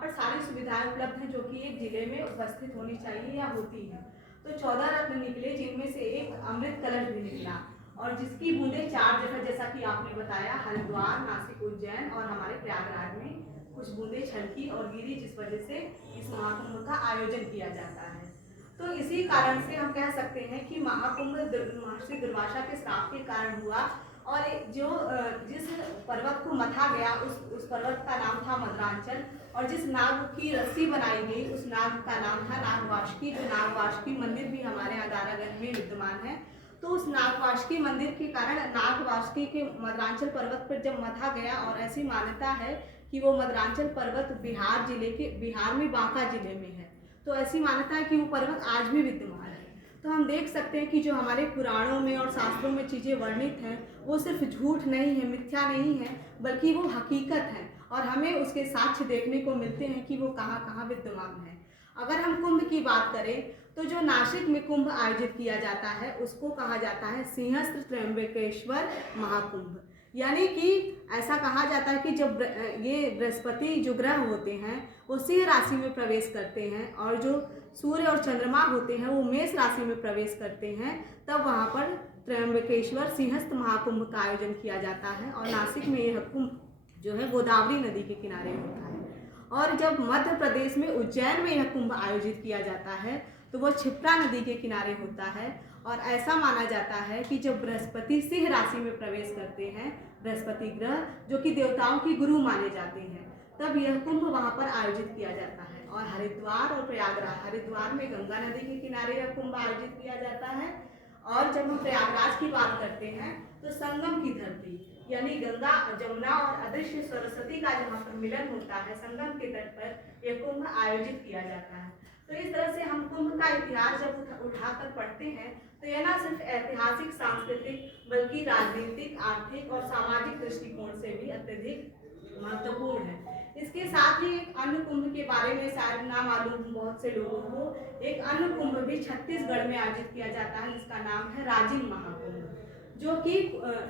पर सारी सुविधाएं उपलब्ध हैं जो कि एक जिले में उपस्थित होनी चाहिए या होती हैं। तो 14 रत्न निकले, जिनमें से एक अमृत कलश भी निकला और जिसकी बूंदें 4 जगह, जैसा कि आपने बताया, हरिद्वार, नासिक, उज्जैन और हमारे प्रयागराज में कुछ बूंदें छलकी और गिरी, जिस वजह से इस महाकुंभ का आयोजन किया जाता है। तो इसी कारण से हम कह सकते हैं कि महाकुंभ महर्षि दुर्वासा के श्राप के कारण हुआ और जो जिस पर्वत को मथा गया उस पर्वत का नाम था मदरांचल और जिस नाग की रस्सी बनाई गई उस नाग का नाम था नागवासुकी, जो नागवासुकी मंदिर भी हमारे अदारागंज में विद्यमान है। तो उस नागवासुकी मंदिर के कारण नागवासुकी के मदरांचल पर्वत पर जब मथा गया, और ऐसी मान्यता है कि वो मदरांचल पर्वत बिहार में बांका जिले में है। तो ऐसी मान्यता है कि वो पर्वत आज भी विद्यमान है। तो हम देख सकते हैं कि जो हमारे पुराणों में और शास्त्रों में चीज़ें वर्णित हैं वो सिर्फ झूठ नहीं है, मिथ्या नहीं है, बल्कि वो हकीकत है और हमें उसके साक्ष्य देखने को मिलते हैं कि वो कहाँ कहाँ विद्यमान है। अगर हम कुंभ की बात करें तो जो नासिक में कुंभ आयोजित किया जाता है उसको कहा जाता है सिंहस्त्र त्र्यंबकेश्वर महाकुंभ। यानी कि ऐसा कहा जाता है कि जब ये बृहस्पति जो ग्रह होते हैं वो सिंह राशि में प्रवेश करते हैं और जो सूर्य और चंद्रमा होते हैं वो मेष राशि में प्रवेश करते हैं, तब वहाँ पर त्र्यंबकेश्वर सिंहस्थ महाकुंभ का आयोजन किया जाता है। और नासिक में यह कुंभ जो है गोदावरी नदी के किनारे होता है। और जब मध्य प्रदेश में उज्जैन में यह कुंभ आयोजित किया जाता है तो वह क्षिप्रा नदी के किनारे होता है। और ऐसा माना जाता है कि जब बृहस्पति सिंह राशि में प्रवेश करते हैं, बृहस्पति ग्रह जो कि देवताओं की गुरु माने जाते हैं, तब यह कुंभ वहाँ पर आयोजित किया जाता है। और हरिद्वार और प्रयागराज, हरिद्वार में गंगा नदी के किनारे यह कुंभ आयोजित किया जाता है। और जब हम प्रयागराज की बात करते हैं तो संगम की धरती यानी गंगा, जमुना और अदृश्य सरस्वती का जहाँ पर मिलन होता है, संगम के तट पर यह कुंभ आयोजित किया जाता है। तो इस तरह से हम कुंभ का इतिहास जब उठाकर पढ़ते हैं तो यह न सिर्फ ऐतिहासिक, सांस्कृतिक, बल्कि राजनीतिक, आर्थिक और सामाजिक दृष्टिकोण से भी अत्यधिक महत्वपूर्ण है। इसके साथ ही एक अन्य कुंभ के बारे में शायद ना मालूम बहुत से लोगों को, एक अन्य कुंभ भी छत्तीसगढ़ में आयोजित किया जाता है जिसका नाम है राजिम महाकुंभ, जो कि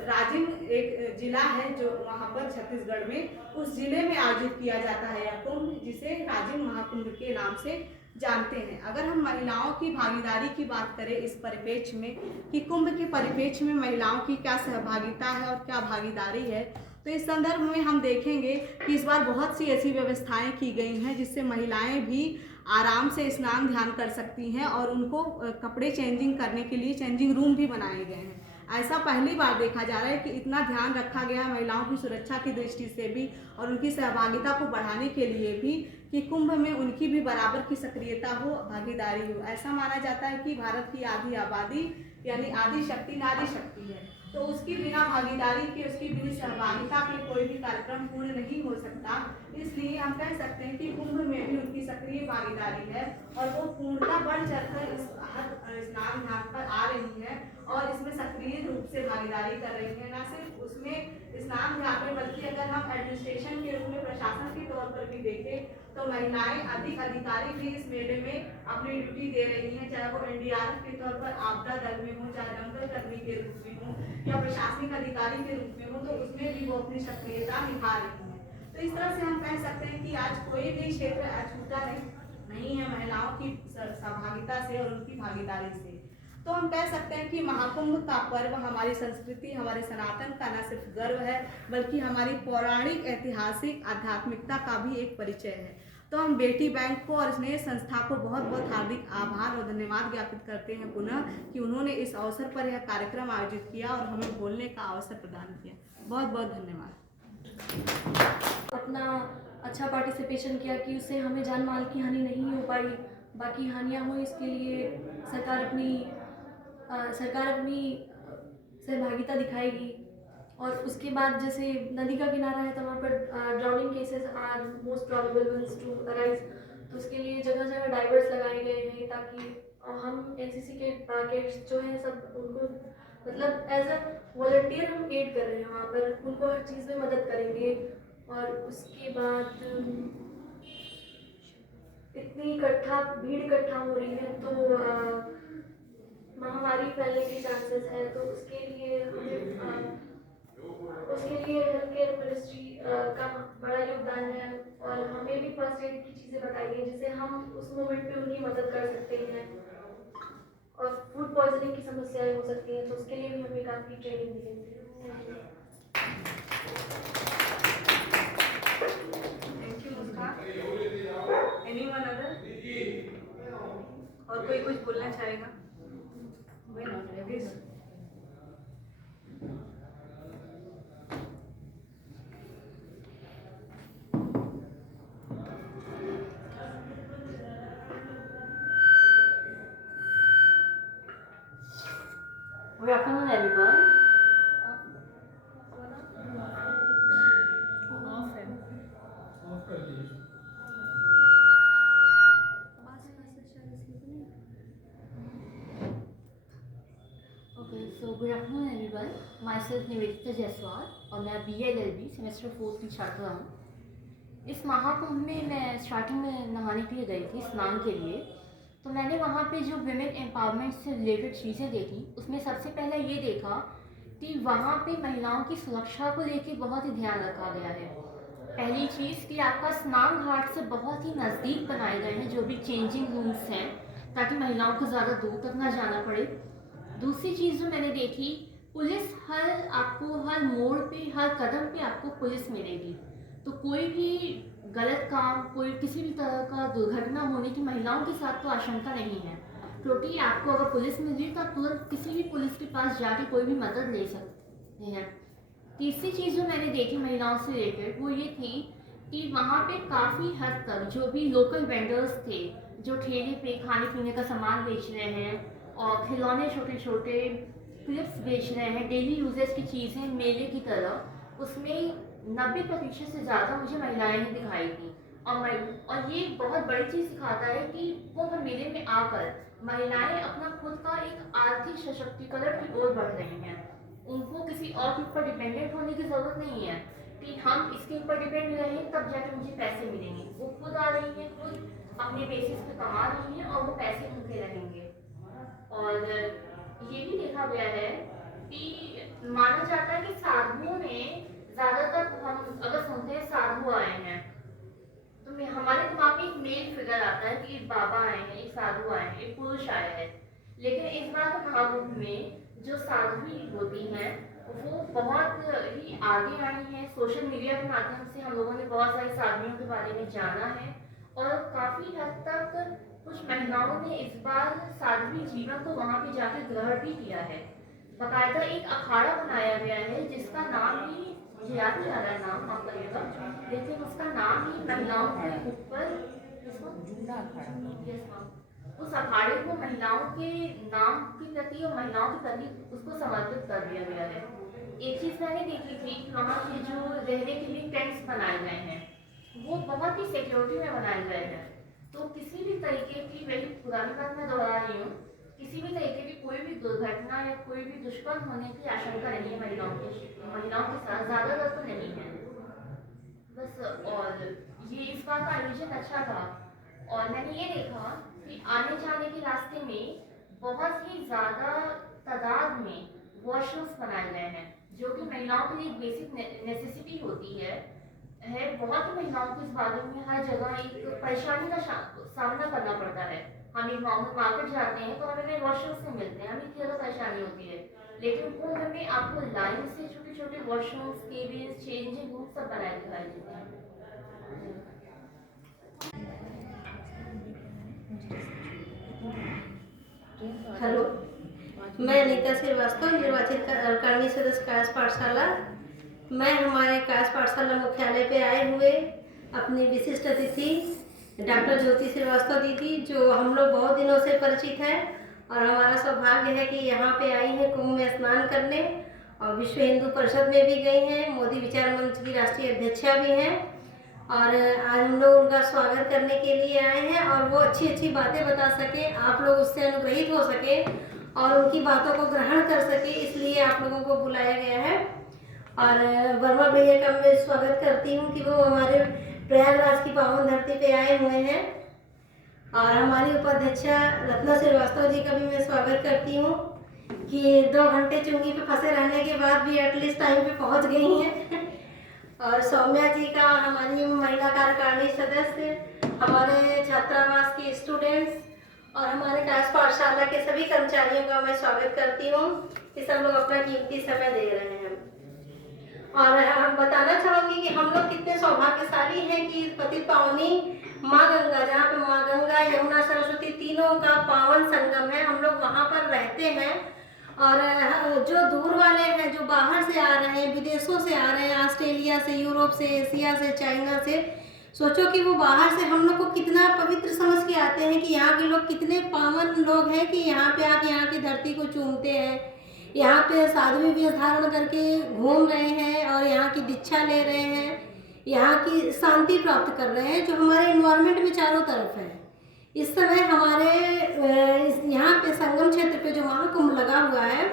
राजिम एक जिला है जो वहाँ पर छत्तीसगढ़ में, उस जिले में आयोजित किया जाता है यह कुंभ, जिसे राजिम महाकुंभ के नाम से जानते हैं। अगर हम महिलाओं की भागीदारी की बात करें इस परिप्रेक्ष्य में कि कुंभ के परिप्रेक्ष्य में महिलाओं की क्या सहभागिता है और क्या भागीदारी है, तो इस संदर्भ में हम देखेंगे कि इस बार बहुत सी ऐसी व्यवस्थाएं की गई हैं जिससे महिलाएं भी आराम से स्नान ध्यान कर सकती हैं और उनको कपड़े चेंजिंग करने के लिए चेंजिंग रूम भी बनाए गए हैं। ऐसा पहली बार देखा जा रहा है कि इतना ध्यान रखा गया है महिलाओं की सुरक्षा की दृष्टि से भी और उनकी सहभागिता को बढ़ाने के लिए भी कि कुंभ में उनकी भी बराबर की सक्रियता हो, भागीदारी हो। ऐसा माना जाता है कि भारत की आधी आबादी यानी आधी शक्ति नारी शक्ति है, तो उसकी बिना भागीदारी के, उसकी बिना सहभागिता के कोई भी कार्यक्रम पूर्ण नहीं हो सकता। इसलिए हम कह सकते हैं कि कुंभ में भी उनकी सक्रिय भागीदारी है और वो पूर्णतः बढ़ चढ़कर इस स्नान घाट पर आ रही है और इसमें सक्रिय रूप से भागीदारी कर रही है। न सिर्फ उसमें स्नान घाट में, बल्कि अगर हम एडमिनिस्ट्रेशन के रूप में, प्रशासन के तौर पर भी देखें तो महिलाएं अधिकारी भी इस मेले में अपनी ड्यूटी दे रही हैं, चाहे वो एनडीआरएफ के तौर पर आपदा दल में हो, चाहे दमकल कर्मी के रूप में हो या प्रशासनिक अधिकारी के रूप में हो, तो उसमें भी वो अपनी सक्रियता निभा रही है। तो इस तरह से हम कह सकते हैं कि आज कोई भी क्षेत्र अछूता नहीं है महिलाओं की सहभागिता से और उनकी भागीदारी से। तो हम कह सकते हैं कि महाकुंभ का पर्व हमारी संस्कृति, हमारे सनातन का न सिर्फ गर्व है बल्कि हमारी पौराणिक, ऐतिहासिक आध्यात्मिकता का भी एक परिचय है। तो हम बेटी बैंक को और स्नेह संस्था को बहुत बहुत हार्दिक आभार और धन्यवाद ज्ञापित करते हैं पुनः कि उन्होंने इस अवसर पर यह कार्यक्रम आयोजित किया और हमें बोलने का अवसर प्रदान किया। बहुत बहुत धन्यवाद। अपना अच्छा पार्टिसिपेशन किया कि उससे हमें जान माल की हानि नहीं हो पाई, बाकी हानियाँ हुई, इसके लिए सरकार अपनी सहभागिता दिखाएगी। और उसके बाद जैसे नदी का किनारा है तो वहाँ पर drowning cases are most probable ones to arise, तो उसके लिए जगह जगह डाइवर्स लगाए गए हैं ताकि हम एनसीसी के कैडेट्स जो हैं सब उनको मतलब एज अ वॉलंटियर हम एड कर रहे हैं वहाँ पर, उनको हर चीज़ में मदद करेंगे। और उसके बाद इतनी भीड़ इकट्ठा हो रही है तो महामारी फैलने के चांसेस है, तो उसके लिए हेल्थ केयर मिनिस्ट्री का बड़ा योगदान है और हमें भी फर्स्ट एड की चीज़ें बताई हैं जिससे हम उस मोमेंट पे उनकी मदद कर सकते हैं। और फूड पॉइजनिंग की समस्याएं हो सकती हैं, तो उसके लिए भी हमें काफ़ी ट्रेनिंग मिलेगी। Thank you Muskan. Anyone other? और कोई कुछ बोलना चाहेगा? Please. Good afternoon, everyone. Okay, so good afternoon, everyone. Myself Nivedita Jaiswal और मैं BLLB सेमेस्टर 4 की छात्रा हूँ। इस महाकुंभ में मैं स्टार्टिंग में नहाने के लिए गई थी, स्नान के लिए। तो मैंने वहाँ पे जो विमेन एम्पावरमेंट से रिलेटेड चीज़ें देखी, उसमें सबसे पहले ये देखा कि वहाँ पे महिलाओं की सुरक्षा को लेके बहुत ही ध्यान रखा गया है। पहली चीज़ कि आपका स्नान घाट से बहुत ही नज़दीक बनाए गए हैं जो भी चेंजिंग रूम्स हैं, ताकि महिलाओं को ज़्यादा दूर तक ना जाना पड़े। दूसरी चीज़ जो मैंने देखी, पुलिस हर मोड़ पे, हर कदम पे आपको पुलिस मिलेगी। तो कोई भी गलत काम, कोई किसी भी तरह का दुर्घटना होने की महिलाओं के साथ तो आशंका नहीं है, क्योंकि आपको अगर पुलिस मिल रही तो आप तुरंत किसी भी पुलिस के पास जाके कोई भी मदद ले सकते हैं। तीसरी चीज़ जो मैंने देखी महिलाओं से रिलेटेड वो ये थी कि वहाँ पे काफ़ी हद तक जो भी लोकल वेंडर्स थे, जो ठेले पे खाने पीने का सामान बेच रहे हैं और खिलौने छोटे छोटे क्लिप्स बेच रहे हैं, डेली यूजेस की चीज़ें मेले की तरह, उसमें 90% से ज़्यादा मुझे महिलाएं ही दिखाई थी। और ये बहुत बड़ी चीज़ सिखाता है कि वो हर मेले में आकर महिलाएं अपना खुद का एक आर्थिक सशक्तिकरण की ओर बढ़ रही हैं। उनको किसी और के ऊपर डिपेंडेंट होने की ज़रूरत नहीं है कि हम इसके ऊपर डिपेंड रहें तब जाकर मुझे पैसे मिलेंगे। वो खुद आ रही हैं, खुद अपने बेसिस पे कमा रही हैं और वो पैसे उनके रहेंगे। और ये भी देखा गया है कि माना जाता है कि साधुओं में ज़्यादातर, हम अगर सुनते हैं साधु आए हैं तो हमारे दिमाग में एक मेल फिगर आता है कि बाबा आए हैं, एक साधु आए हैं, एक पुरुष आया है। लेकिन इस बार के महाकुंभ में जो साध्वी होती हैं वो बहुत ही आगे आई हैं। सोशल मीडिया के माध्यम से हम लोगों ने बहुत सारी साधवियों के बारे में जाना है और काफ़ी हद तक कुछ महिलाओं ने इस बार साध्वी जीवन को वहाँ पे जाकर ग्रहण भी किया है। बाकायदा एक अखाड़ा बनाया गया है जिसका नाम ही मुझे याद नहीं आ रहा है, नाम माफ करिएगा, लेकिन उसका नाम ही महिलाओं के ऊपर जूना अखाड़ा, उस अखाड़े को महिलाओं के नाम के प्रति और महिलाओं के प्रति उसको समर्पित कर दिया गया है। एक चीज़ मैंने देखी थी कि वहाँ के जो रहने के लिए टेंट्स बनाए गए हैं वो बहुत ही सिक्योरिटी में बनाए गए हैं। तो किसी भी तरीके की, वही पुरानी बात मैं दोहरा रही हूँ, किसी भी तरीके की कोई भी दुर्घटना या कोई भी दुष्कर्म होने की आशंका नहीं है महिलाओं के साथ, ज़्यादातर तो नहीं है बस। और ये इस बार का आयोजन अच्छा था। और मैंने ये देखा कि आने जाने के रास्ते में बहुत ही ज़्यादा तादाद में वॉशरूम्स बनाए गए हैं जो कि महिलाओं के लिए एक बेसिक नेसेसिटी होती है। बहुत ही महिलाओं को इस बारे में हर जगह एक परेशानी का सामना करना पड़ता है। हम एक नॉर्मल मार्केट जाते हैं तो हमें वॉशरूम्स नहीं मिलते हैं, हमें इतनी ज़्यादा परेशानी होती है। लेकिन कुंभ में आपको लाइन से छोटे छोटे वॉशरूम्स, केबिन्स, चेंजिंग रूम सब बनाए दिखाई देते हैं। हेलो, मैं नीता श्रीवास्तव, निर्वाचित कर्मी सदस्य कायस्थ पाठशाला। मैं हमारे कायस्थ पाठशाला मुख्यालय पे आए हुए अपनी विशिष्ट अतिथि डॉक्टर ज्योति श्रीवास्तव दीदी, जो हम लोग बहुत दिनों से परिचित हैं और हमारा सौभाग्य है कि यहाँ पे आई हैं कुंभ में स्नान करने और विश्व हिंदू परिषद में भी गई हैं, मोदी विचार मंच की राष्ट्रीय अध्यक्षा भी हैं। और आज हम लोग उनका स्वागत करने के लिए आए हैं और वो अच्छी अच्छी बातें बता सके, आप लोग उससे अनुग्रहित हो सके और उनकी बातों को ग्रहण कर सके, इसलिए आप लोगों को बुलाया गया है। और वर्मा भैया का मैं स्वागत करती हूँ कि वो हमारे प्रयागराज की पावन धरती पे आए हुए हैं। और हमारी उपाध्यक्षा रत्ना श्रीवास्तव जी का भी मैं स्वागत करती हूँ कि 2 घंटे चुंगी पे फंसे रहने के बाद भी एटलीस्ट टाइम पे पहुँच गई हैं। और सौम्या जी का, हमारी महिला कार्यकारिणी सदस्य, हमारे छात्रावास के स्टूडेंट्स और हमारे कास पाठशाला के सभी कर्मचारियों का मैं स्वागत करती हूँ कि सब लोग अपना कीमती समय दे रहे हैं। और हम बताना चाहूँगी कि हम लोग कितने सौभाग्यशाली हैं कि पतित पावनी माँ गंगा, जहाँ पे माँ गंगा यमुना सरस्वती तीनों का पावन संगम है, हम लोग वहाँ पर रहते हैं। और जो दूर वाले हैं, जो बाहर से आ रहे हैं, विदेशों से आ रहे हैं, ऑस्ट्रेलिया से, यूरोप से, एशिया से, चाइना से, सोचो कि वो बाहर से हम लोग को कितना पवित्र समझ के आते हैं कि यहाँ के लोग कितने पावन लोग हैं कि यहाँ पे आके यहाँ की धरती को चूमते हैं, यहाँ पे साध्वी वेश धारण करके घूम रहे हैं और यहाँ की दीक्षा ले रहे हैं, यहाँ की शांति प्राप्त कर रहे हैं जो हमारे इन्वायरमेंट में चारों तरफ है। इस समय हमारे यहाँ पे संगम क्षेत्र पे जो महाकुंभ लगा हुआ है,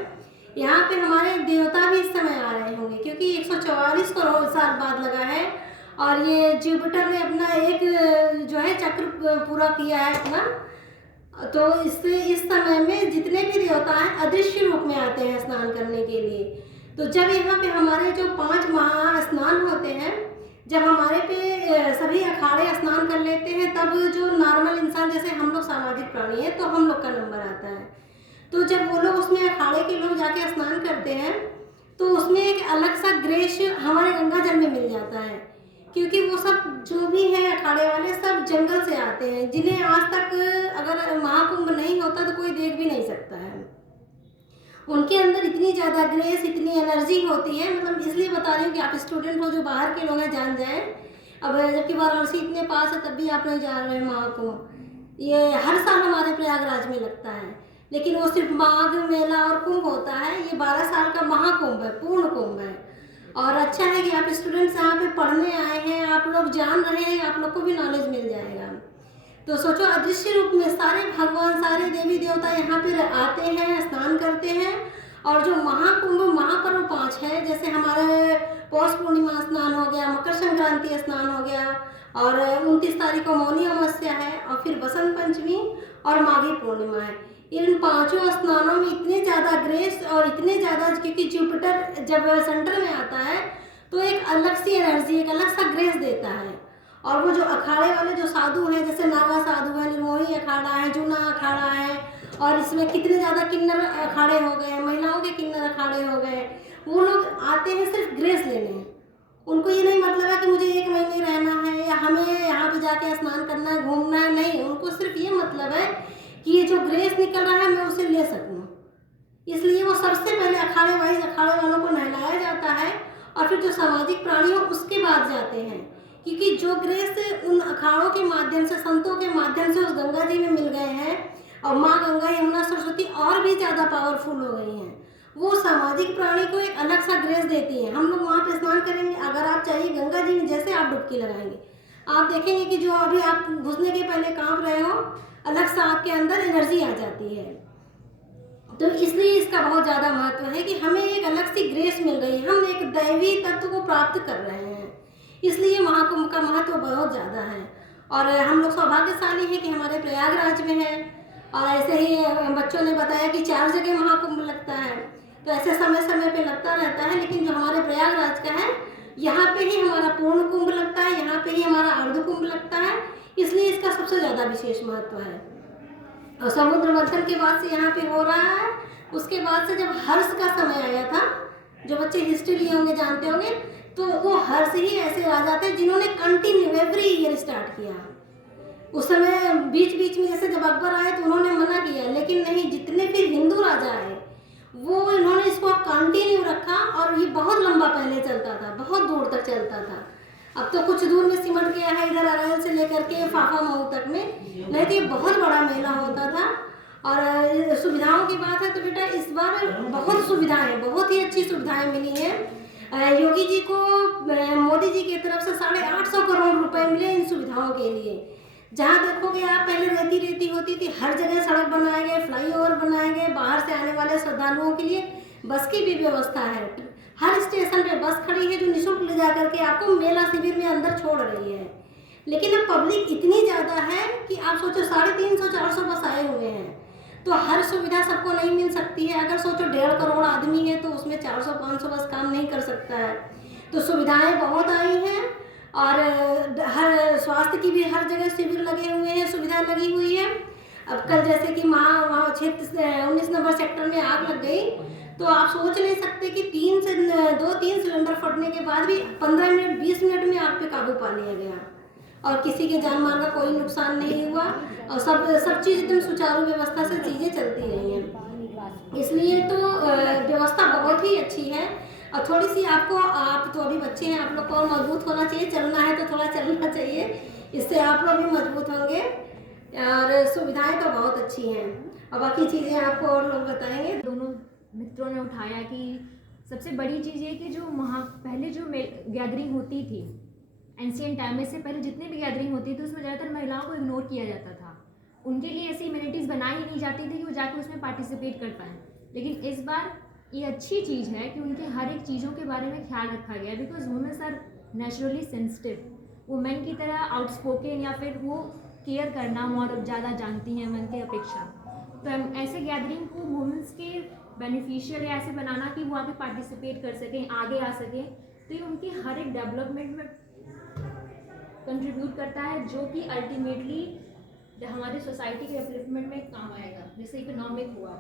यहाँ पे हमारे देवता भी इस समय आ रहे होंगे क्योंकि 144 करोड़ साल बाद लगा है। और ये जुपिटर ने अपना एक जो है चक्र पूरा किया है अपना, तो इससे इस समय में जितने भी देवता हैं अदृश्य रूप में आते हैं स्नान करने के लिए। तो जब यहाँ पे हमारे जो 5 महा स्नान होते हैं, जब हमारे पे सभी अखाड़े स्नान कर लेते हैं, तब जो नॉर्मल इंसान, जैसे हम लोग सामाजिक प्राणी हैं तो हम लोग का नंबर आता है। तो जब वो लोग उसमें अखाड़े के लोग जाके स्नान करते हैं तो उसमें एक अलग सा ग्रेस हमारे गंगा जल में मिल जाता है, क्योंकि वो सब जो भी है अखाड़े वाले सब जंगल से आते हैं, जिन्हें आज तक अगर महाकुंभ नहीं होता तो कोई देख भी नहीं सकता है। उनके अंदर इतनी ज़्यादा ग्रेस, इतनी एनर्जी होती है, मतलब इसलिए बता रही हूँ कि आप स्टूडेंट हो, जो बाहर के लोग हैं जान जाएं। अब जबकि वाराणसी इतने पास है तब भी आप नहीं जान रहे महाकुंभ। ये हर साल हमारे प्रयागराज में लगता है, लेकिन वो सिर्फ माघ मेला और कुंभ होता है। ये 12 साल का महाकुंभ है, पूर्ण कुंभ है। और अच्छा है कि आप स्टूडेंट्स यहाँ पे पढ़ने आए हैं, आप लोग जान रहे हैं, आप लोग को भी नॉलेज मिल जाएगा। तो सोचो अदृश्य रूप में सारे भगवान, सारे देवी देवता यहाँ पे आते हैं, स्नान करते हैं। और जो महाकुंभ महापर्व 5 है, जैसे हमारे पौष पूर्णिमा स्नान हो गया, मकर संक्रांति स्नान हो गया, और 29 तारीख को मौनी अमावस्या है, और फिर बसंत पंचमी और माघी पूर्णिमा है। इन 5 स्नानों में इतने ज़्यादा ग्रेस और इतने ज़्यादा, क्योंकि जुपिटर जब सेंटर में आता है तो एक अलग सी एनर्जी, एक अलग सा ग्रेस देता है। और वो जो अखाड़े वाले जो साधु हैं, जैसे नागा साधु है, निर्मोही अखाड़ा है, जूना अखाड़ा है, और इसमें कितने ज़्यादा किन्नर अखाड़े हो गए, महिलाओं के किन्नर अखाड़े हो गए, वो लोग आते हैं सिर्फ ग्रेस लेने। उनको ये नहीं मतलब है कि मुझे 1 महीने रहना है या हमें यहाँ पे जाके स्नान करना है, घूमना है, नहीं, उनको सिर्फ ये मतलब है कि ये जो ग्रेस निकल रहा है मैं उसे ले सकूँ। इसलिए वो सबसे पहले अखाड़े वाइज अखाड़े वालों को नहलाया जाता है, और फिर जो सामाजिक प्राणी हो उसके बाद जाते हैं, क्योंकि जो ग्रेस उन अखाड़ों के माध्यम से, संतों के माध्यम से उस गंगा जी में मिल गए हैं, और माँ गंगा यमुना सरस्वती और भी ज़्यादा पावरफुल हो गई हैं, वो सामाजिक प्राणी को एक अलग सा ग्रेस देती हैं। हम लोग वहाँ पे स्नान करेंगे, अगर आप चाहिए गंगा जी में जैसे आप डुबकी लगाएंगे, आप देखेंगे कि जो अभी आप घुसने के पहले काँप रहे हो, अलग सा आपके अंदर एनर्जी आ जाती है। तो इसलिए इसका बहुत ज़्यादा महत्व है कि हमें एक अलग सी ग्रेस मिल रही है, हम एक दैवी तत्व को प्राप्त कर रहे हैं, इसलिए महाकुंभ का महत्व बहुत ज़्यादा है। और हम लोग सौभाग्यशाली हैं कि हमारे प्रयागराज में है। और ऐसे ही बच्चों ने बताया कि 4 जगह महाकुंभ लगता है, तो ऐसे समय समय पे लगता रहता है, लेकिन जो हमारे प्रयागराज का है, यहाँ पे ही हमारा पूर्ण कुंभ लगता है, यहाँ पे ही हमारा अर्ध कुंभ लगता है, इसलिए इसका सबसे ज़्यादा विशेष महत्व है। और समुद्र मंथन के बाद से यहाँ पे हो रहा है। उसके बाद से जब हर्ष का समय आया था, जो बच्चे हिस्ट्री लिए होंगे जानते होंगे, तो वो हर्ष ही ऐसे राजा थे जिन्होंने कंटिन्यू एवरी ईयर स्टार्ट किया। उस समय बीच बीच में जैसे जब अकबर आए तो उन्होंने मना किया, लेकिन नहीं, जितने फिर हिंदू राजा आए वो इन्होंने इसको कंटिन्यू रखा, और ये बहुत लंबा पहले चलता था, बहुत दूर तक चलता था। अब तो कुछ दूर में सिमट गया है, इधर अरैल से लेकर के फाफा मऊ तक में, नहीं तो ये बहुत बड़ा मेला होता था। और सुविधाओं की बात है तो बेटा इस बार बहुत सुविधाएं, बहुत ही अच्छी सुविधाएं मिली हैं। योगी जी को मोदी जी की तरफ से 850 करोड़ रुपए मिले इन सुविधाओं के लिए। जहाँ देखोगे आप, पहले रेती होती थी, हर जगह सड़क बनाए गए, फ्लाईओवर बनाए गए, बाहर से आने वाले श्रद्धालुओं के लिए बस की भी व्यवस्था है, हर स्टेशन पे बस खड़ी है जो निःशुल्क ले जा करके आपको मेला शिविर में अंदर छोड़ रही है। लेकिन अब पब्लिक इतनी ज़्यादा है कि आप सोचो 350-400 बस आए हुए हैं, तो हर सुविधा सबको नहीं मिल सकती है। अगर सोचो 1.5 करोड़ आदमी है तो उसमें 400-500 बस काम नहीं कर सकता है। तो सुविधाएं बहुत आई हैं और हर स्वास्थ्य की भी हर जगह शिविर लगे हुए हैं, सुविधा लगी हुई है। अब कल जैसे कि वहाँ क्षेत्र 19 नंबर सेक्टर में आग लग गई, तो आप सोच नहीं सकते कि 2-3 सिलेंडर फटने के बाद भी 15 मिनट 20 मिनट में आग पे काबू पा लिया गया और किसी के जान माल का कोई नुकसान नहीं हुआ और सब चीज़ एकदम सुचारू व्यवस्था से चीज़ें चलती रही हैं। इसलिए तो व्यवस्था बहुत ही अच्छी है। और थोड़ी सी आप तो अभी बच्चे हैं, आप लोग को और मजबूत होना चाहिए, चलना है तो थोड़ा चलना चाहिए, इससे आप लोग भी मजबूत होंगे। और सुविधाएं तो बहुत अच्छी हैं और बाकी चीज़ें आपको और लोग बताएंगे। दोनों मित्रों ने उठाया कि सबसे बड़ी चीज़ ये कि जो पहले जो गैदरिंग होती थी एंशियंट टाइम में से पहले जितनी भी गैदरिंग होती थी उसमें ज़्यादातर महिलाओं को इग्नोर किया जाता था। उनके लिए ऐसी इम्यूनिटीज़ बनाई ही नहीं जाती थी कि वो जाकर उसमें पार्टिसिपेट कर पाएँ। लेकिन इस बार ये अच्छी चीज़ है कि उनके हर एक चीज़ों के बारे में ख्याल रखा गया, because womens are naturally sensitive. वो मैन की तरह आउटस्पोकन या फिर वो केयर करना और ज़्यादा जानती हैं मन की अपेक्षा। तो हम ऐसे गैदरिंग को वुमेन्स के बेनिफिशियल या ऐसे बनाना कि वो आगे पार्टिसिपेट कर सकें, आगे आ सकें, तो ये उनकी हर एक डेवलपमेंट में कंट्रीब्यूट करता है, जो कि अल्टीमेटली हमारे सोसाइटी के अपलिफ्टमेंट में काम आएगा। जैसे इकोनॉमिक हुआ,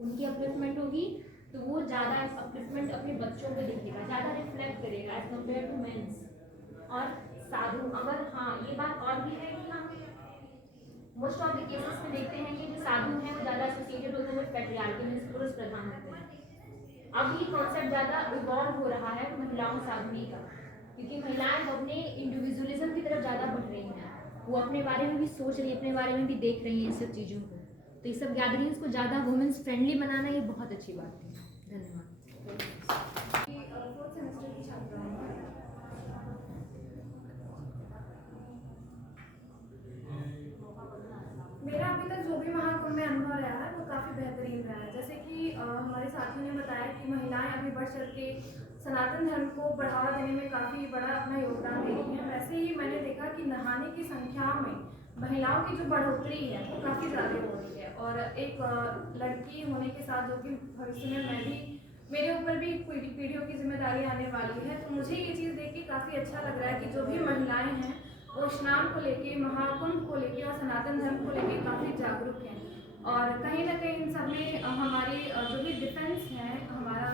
उनकी अपलिफ्टमेंट होगी तो वो ज़्यादा अपलिफ्टमेंट अपने बच्चों पे दिखेगा, ज़्यादा रिफ्लेक्ट करेगा एज कम्पेयर टू मेंस। और साधु अगर हाँ ये बात और भी है कि हम मोस्ट ऑफ द केसेस में देखते हैं कि जो साधु हैं वो ज़्यादा एसोसिएटेड होते हैं विद पैट्रियार्की, मींस पुरुष प्रधान होते हैं। अब ये कॉन्सेप्ट ज़्यादा इवॉल्व हो रहा है महिलाओं साधुनी का, क्योंकि महिलाएं अपने इंडिविजुअलिज्म की तरफ ज़्यादा बढ़ रही हैं, वो अपने बारे में भी सोच रही है, अपने बारे में भी देख रही हैं इन सब चीज़ों को। तो ये सब गैदरिंग्स को ज़्यादा वुमेन्स फ्रेंडली बनाना ये बहुत अच्छी बात है। धन्यवाद। फोर्थ सेमेस्टर की छात्रा हूँ। मेरा अभी तक जो भी महाकुंभ में अनुभव रहा है वो काफ़ी बेहतरीन रहा है। जैसे कि हमारे साथियों ने बताया कि महिलाएं अभी बढ़ चढ़ के सनातन धर्म को बढ़ावा देने में काफ़ी बड़ा अपना योगदान दे रही हैं। वैसे ही मैंने देखा कि नहाने की संख्या में महिलाओं की जो बढ़ोतरी है वो काफ़ी ज़्यादा हो रही है। और एक लड़की होने के साथ जो कि भविष्य में मेरे ऊपर भी पीढ़ियों की जिम्मेदारी आने वाली है, तो मुझे ये चीज़ देख के काफ़ी अच्छा लग रहा है कि जो भी महिलाएं हैं वो स्नान को लेके, महाकुंभ को लेके और सनातन धर्म को लेके काफ़ी जागरूक हैं। और कहीं ना कहीं इन सब में हमारी जो भी डिफेंस है हमारा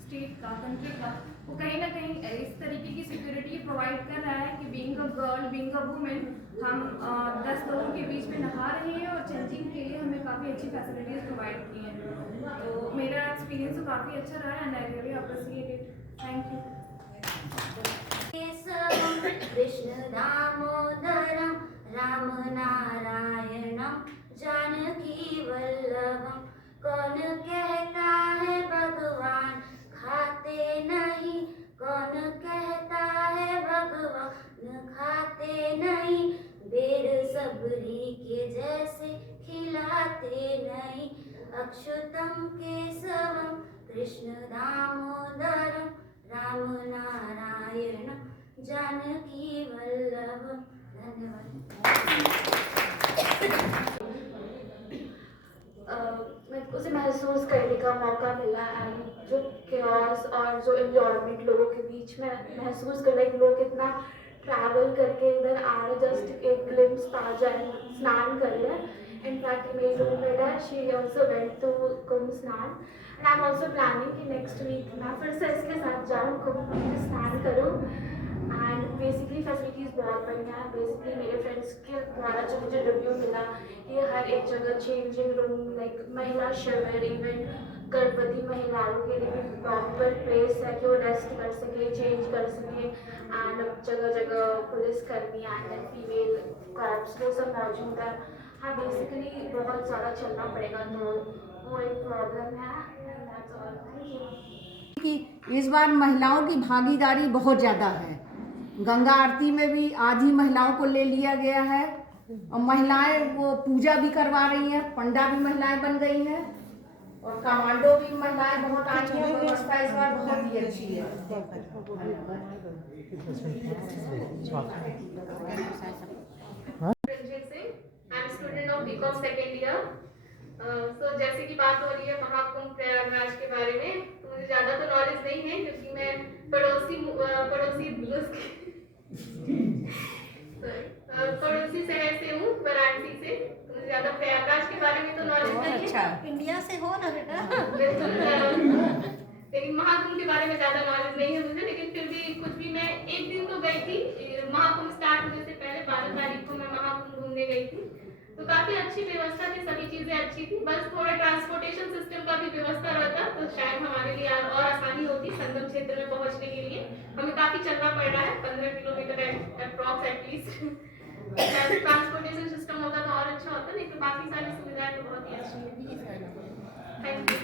स्टेट का, कंट्री का, वो कहीं ना कहीं इस तरीके की सिक्योरिटी प्रोवाइड कर रहा है कि being a girl, being a women, हम 10 लोगों के बीच में नहा रहे हैं और चेंजिंग के लिए हमें काफ़ी अच्छी फैसिलिटीज़ प्रोवाइड की हैं। तो मेरा एक्सपीरियंस तो काफ़ी अच्छा रहा and I really appreciate it. Thank you. Krishna दामोदरं राम नारायणं जानकी वल्लभं। कौन कहता है भगवान खाते नहीं, कौन कहता है भगवान खाते नहीं, बेर सबरी के जैसे खिलाते नहीं, अच्युतम केशवम कृष्ण दामोदरम राम नारायणं जानकी वल्लभम। धन्यवाद। मेरे को उसे महसूस करने का मौका मिला एंड जो chaos और जो एन्जॉयमेंट लोगों के बीच में महसूस कर रहे हैं, लोग कितना ट्रैवल करके इधर आ रहे, जस्ट एक ग्लिम्स ताजा स्नान कर रहे हैं। इनफैक्ट मेरी रूममेट है, शी ऑल्सो वेंट टू कुंभ स्नान and I am also planning कि नेक्स्ट वीक मैं फिर से इसके साथ जाऊँ, कुंभ में स्नान करूँ। एंड बेसिकली फैसिलिटीज़ बहुत बढ़िया है। बेसिकली मेरे फ्रेंड्स के द्वारा जो मुझे रिव्यू मिला, ये हर एक जगह चेंजिंग रूम, लाइक महिला शिविर, इवन गर्भवती महिलाओं के लिए भी प्रॉपर प्लेस है कि वो रेस्ट कर सके, चेंज कर सके। एंड जगह जगह पुलिसकर्मी एंड फीमेल कॉप्स वो सब मौजूद है। हाँ, बेसिकली बहुत ज़्यादा चलना पड़ेगा, तो वो एक प्रॉब्लम है। कि इस बार महिलाओं की भागीदारी बहुत ज़्यादा है। गंगा आरती में भी आज ही महिलाओं को ले लिया गया है और महिलाएं वो पूजा भी करवा रही हैं, पंडा भी महिलाएं बन गई हैं और कमांडो भी महिलाएं बहुत आई हैं। व्यवस्था इस बार बहुत ही अच्छी है। Ranjit Singh, I am student of BCom second year. So जैसे कि बात हो रही है महाकुंभ प्रयागराज के बारे में, तो मुझे ज़्यादा तो नॉलेज नहीं है क्योंकि मैं पड़ोसी शहर से हूँ, वाराणसी से। मुझे ज़्यादा प्रयागराज के बारे में तो नॉलेज नहीं है। अच्छा। इंडिया से हो ना बेटा। बिल्कुल, लेकिन महाकुंभ के बारे में ज़्यादा नॉलेज नहीं है मुझे, लेकिन फिर भी कुछ भी मैं एक दिन तो गई थी, महाकुंभ स्टार्ट होने से पहले 12 तारीख को मैं महाकुंभ घूमने गई थी। तो काफ़ी अच्छी व्यवस्था थी, सभी चीज़ें अच्छी थी, बस थोड़ा ट्रांसपोर्टेशन सिस्टम का भी व्यवस्था रहता तो शायद हमारे लिए और आसानी होती संगम क्षेत्र में पहुंचने के लिए। हमें काफ़ी चलना पड़ रहा है, 15 kilometre approx at least. Transportation system होता तो और अच्छा होता, नहीं तो बाकी सारी सुविधाएं तो बहुत ही अच्छी है। Thank you.